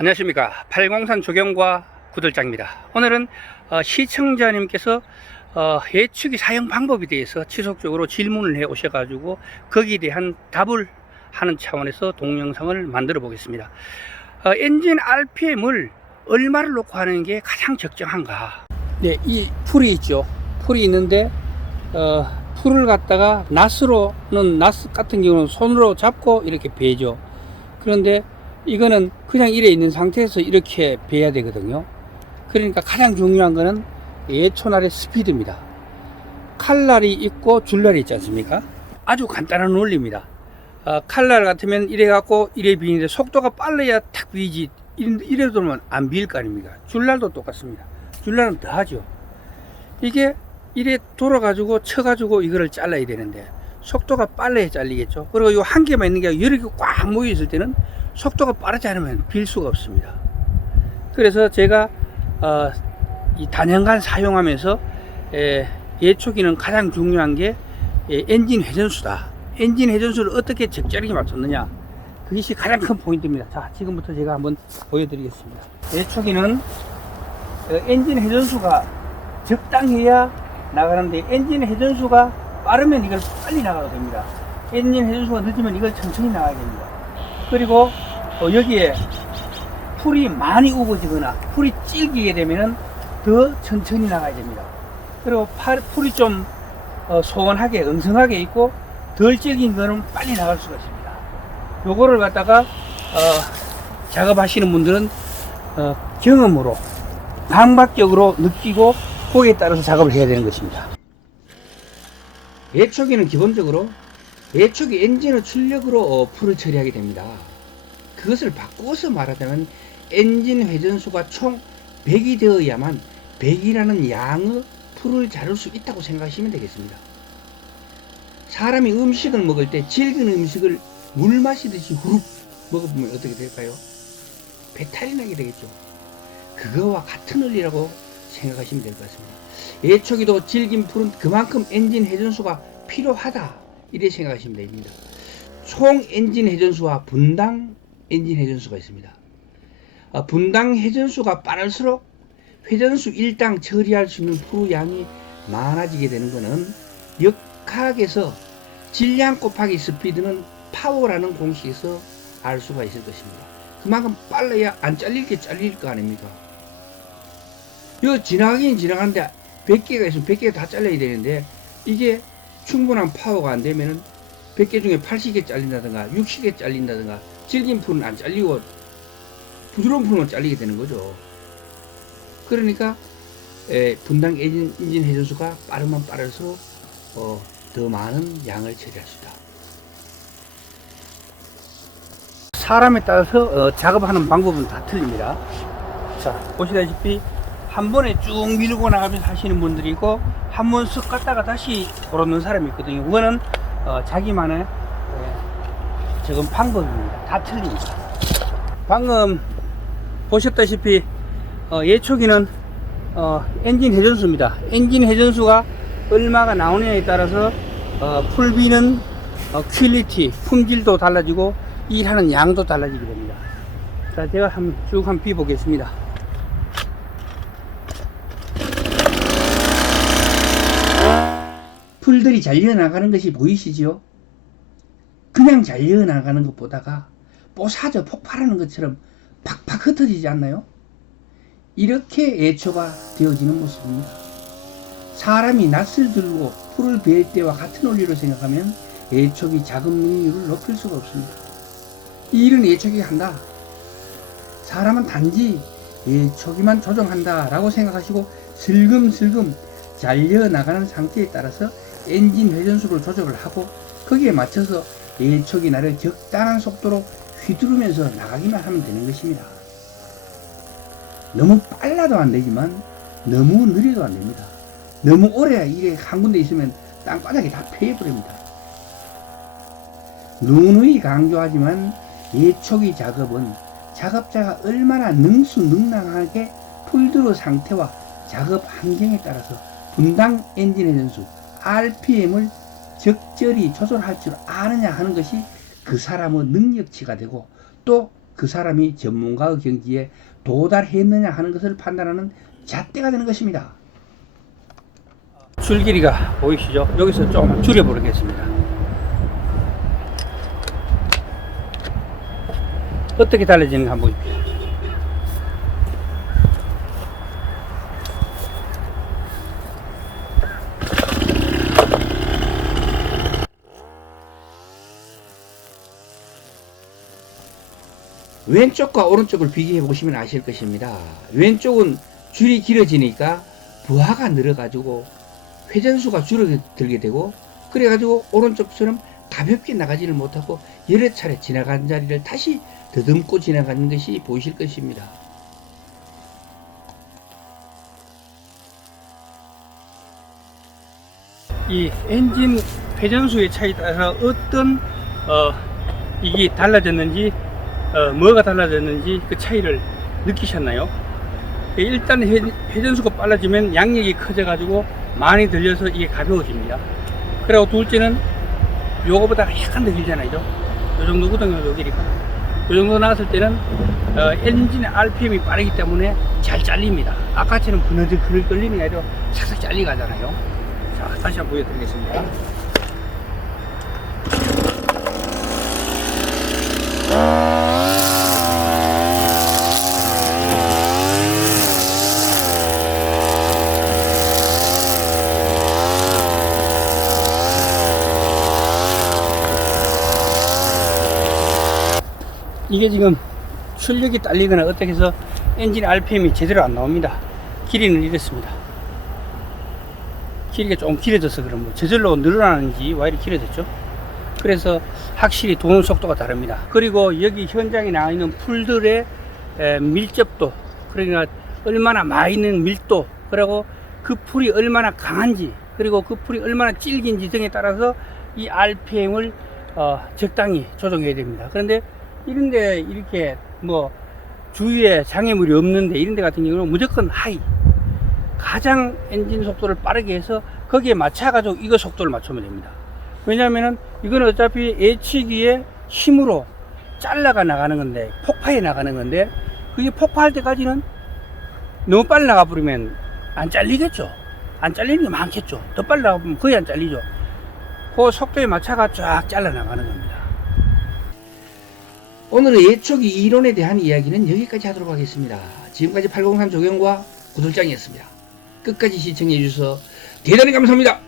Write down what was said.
안녕하십니까. 팔공산 조경과 구들장입니다. 오늘은 시청자님께서 예측이 사용 방법에 대해서 지속적으로 질문을 해 오셔가지고 거기에 대한 답을 하는 차원에서 동영상을 만들어 보겠습니다. 엔진 RPM을 얼마를 놓고 하는 게 가장 적정한가? 네, 이 풀이 있죠. 풀이 있는데 풀을 갖다가 낫으로는 낫 같은 경우는 손으로 잡고 이렇게 베죠. 그런데 이거는 그냥 이래 있는 상태에서 이렇게 베야 되거든요. 그러니까 가장 중요한 거는 예초날의 스피드입니다. 칼날이 있고 줄날이 있지 않습니까? 아주 간단한 원리입니다. 칼날 같으면 이래 갖고 이래 비는데 속도가 빨라야 탁 비지, 이래 돌면 안 비일 거 아닙니까? 줄날도 똑같습니다. 줄날은 더 하죠. 이게 이래 돌아가지고 쳐가지고 이거를 잘라야 되는데 속도가 빨라야 잘리겠죠. 그리고 이 한 개만 있는 게 여러 개 꽉 모여 있을 때는 속도가 빠르지 않으면 빌 수가 없습니다. 그래서 제가 이 단연간 사용하면서 예초기는 가장 중요한 게 엔진 회전수다. 엔진 회전수를 어떻게 적절하게 맞췄느냐, 그것이 가장 큰 포인트입니다. 자, 지금부터 제가 한번 보여드리겠습니다. 예초기는 엔진 회전수가 적당해야 나가는데, 엔진 회전수가 빠르면 이걸 빨리 나가게 됩니다. 엔진 회전수가 늦으면 이걸 천천히 나가게 됩니다. 그리고 여기에 풀이 많이 우거지거나 풀이 질기게 되면 더 천천히 나가야 됩니다. 그리고 풀이 좀 소원하게 응성하게 있고 덜 질긴 거는 빨리 나갈 수가 있습니다. 요거를 갖다가 작업하시는 분들은 경험으로 감각적으로 느끼고 거기에 따라서 작업을 해야 되는 것입니다. 예초기는 기본적으로 예초기 엔진의 출력으로 풀을 처리하게 됩니다. 그것을 바꿔서 말하자면 엔진 회전수가 총 100이 되어야만 100이라는 양의 풀을 자를 수 있다고 생각하시면 되겠습니다. 사람이 음식을 먹을 때 질긴 음식을 물 마시듯이 후룩 먹어보면 어떻게 될까요? 배탈이 나게 되겠죠. 그거와 같은 원리라고 생각하시면 될 것 같습니다. 예초기도 질긴 풀은 그만큼 엔진 회전수가 필요하다, 이렇게 생각하시면 됩니다. 총 엔진 회전수와 분당 엔진 회전수가 있습니다. 분당 회전수가 빠를수록 회전수 1당 처리할 수 있는 풀 양이 많아지게 되는 것은 역학에서 질량 곱하기 스피드는 파워라는 공식에서 알 수가 있을 것입니다. 그만큼 빨라야 안 잘릴 게 잘릴 거 아닙니까? 이거 지나가긴 지나가는데 100개가 있으면 100개 다 잘라야 되는데, 이게 충분한 파워가 안 되면은 100개 중에 80개 잘린다든가 60개 잘린다든가 질긴 풀은 안 잘리고 부드러운 풀만 잘리게 되는 거죠. 그러니까 분당 엔진 회전수가 빠르면 빠를수록 더 많은 양을 처리할 수 있다. 사람에 따라서 작업하는 방법은 다 틀립니다. 자, 보시다시피 한 번에 쭉 밀고 나가면서 하시는 분들이 있고, 한 번 쓱 갔다가 다시 돌아오는 사람이 있거든요. 그거는 자기만의 지금 방법입니다. 다 틀립니다. 방금 보셨다시피 예초기는 엔진 회전수입니다. 엔진 회전수가 얼마가 나오느냐에 따라서 풀비는 퀄리티, 품질도 달라지고 일하는 양도 달라지게 됩니다. 자, 제가 쭉 한번 비보겠습니다. 풀들이 잘려 나가는 것이 보이시죠? 그냥 잘려 나가는 것보다가 뽀사져 폭발하는 것처럼 팍팍 흩어지지 않나요? 이렇게 예초가 되어지는 모습입니다. 사람이 낫을 들고 풀을 베일 때와 같은 원리로 생각하면 예초기 작업 능률을 높일 수가 없습니다. 이 일은 예초기가 한다. 사람은 단지 예초기만 조정한다 라고 생각하시고 슬금슬금 잘려 나가는 상태에 따라서 엔진 회전수를 조절을 하고 거기에 맞춰서 예초기 날을 적당한 속도로 휘두르면서 나가기만 하면 되는 것입니다. 너무 빨라도 안 되지만 너무 느려도 안 됩니다. 너무 오래 이게 한 군데 있으면 땅바닥에 다 패해버립니다. 누누이 강조하지만 예초기 작업은 작업자가 얼마나 능수능란하게 풀드로 상태와 작업 환경에 따라서 분당 엔진 회전수 RPM을 적절히 조절할 줄 아느냐 하는 것이 그 사람의 능력치가 되고, 또 그 사람이 전문가의 경지에 도달했느냐 하는 것을 판단하는 잣대가 되는 것입니다. 줄 길이가 보이시죠? 여기서 좀 줄여보겠습니다. 어떻게 달라지는가 한번 보십시오. 왼쪽과 오른쪽을 비교해 보시면 아실 것입니다. 왼쪽은 줄이 길어지니까 부하가 늘어가지고 회전수가 줄어들게 되고, 그래가지고 오른쪽처럼 가볍게 나가지를 못하고 여러 차례 지나간 자리를 다시 더듬고 지나가는 것이 보이실 것입니다. 이 엔진 회전수의 차이에 따라서 어떤 이게 달라졌는지, 뭐가 달라졌는지 그 차이를 느끼셨나요? 일단 회전수가 빨라지면 양력이 커져가지고 많이 들려서 이게 가벼워집니다. 그리고 둘째는 요거보다 약간 더 길잖아요. 요 정도거든요, 요 길이가. 요 정도 나왔을 때는 엔진의 RPM이 빠르기 때문에 잘 잘립니다. 아까처럼 그늘 끌리는 게 아니라 싹싹 잘리가잖아요. 자, 다시 한번 보여드리겠습니다. 이게 지금 출력이 딸리거나 어떻게 해서 엔진 RPM이 제대로 안 나옵니다. 길이는 이렇습니다. 길이가 좀 길어져서 그런 뭐 저절로 늘어나는지 왜 이렇게 길어졌죠? 그래서 확실히 도는 속도가 다릅니다. 그리고 여기 현장에 나와 있는 풀들의 밀접도, 그러니까 얼마나 많이 있는 밀도, 그리고 그 풀이 얼마나 강한지, 그리고 그 풀이 얼마나 질긴지 등에 따라서 이 RPM을 적당히 조정해야 됩니다. 그런데 이런데 이렇게 뭐 주위에 장애물이 없는데 이런데 같은 경우는 무조건 하이, 가장 엔진 속도를 빠르게 해서 거기에 맞춰가지고 이거 속도를 맞추면 됩니다. 왜냐면은 이거는 어차피 예치기의 힘으로 잘라가 나가는 건데, 폭파해 나가는 건데, 그게 폭파할 때까지는 너무 빨리 나가버리면 안 잘리겠죠. 안 잘리는 게 많겠죠. 더 빨리 나가보면 거의 안 잘리죠. 그 속도에 맞춰가 쫙 잘라 나가는 겁니다. 오늘의 예초기 이론에 대한 이야기는 여기까지 하도록 하겠습니다. 지금까지 803 조경과 구들장이었습니다. 끝까지 시청해 주셔서 대단히 감사합니다.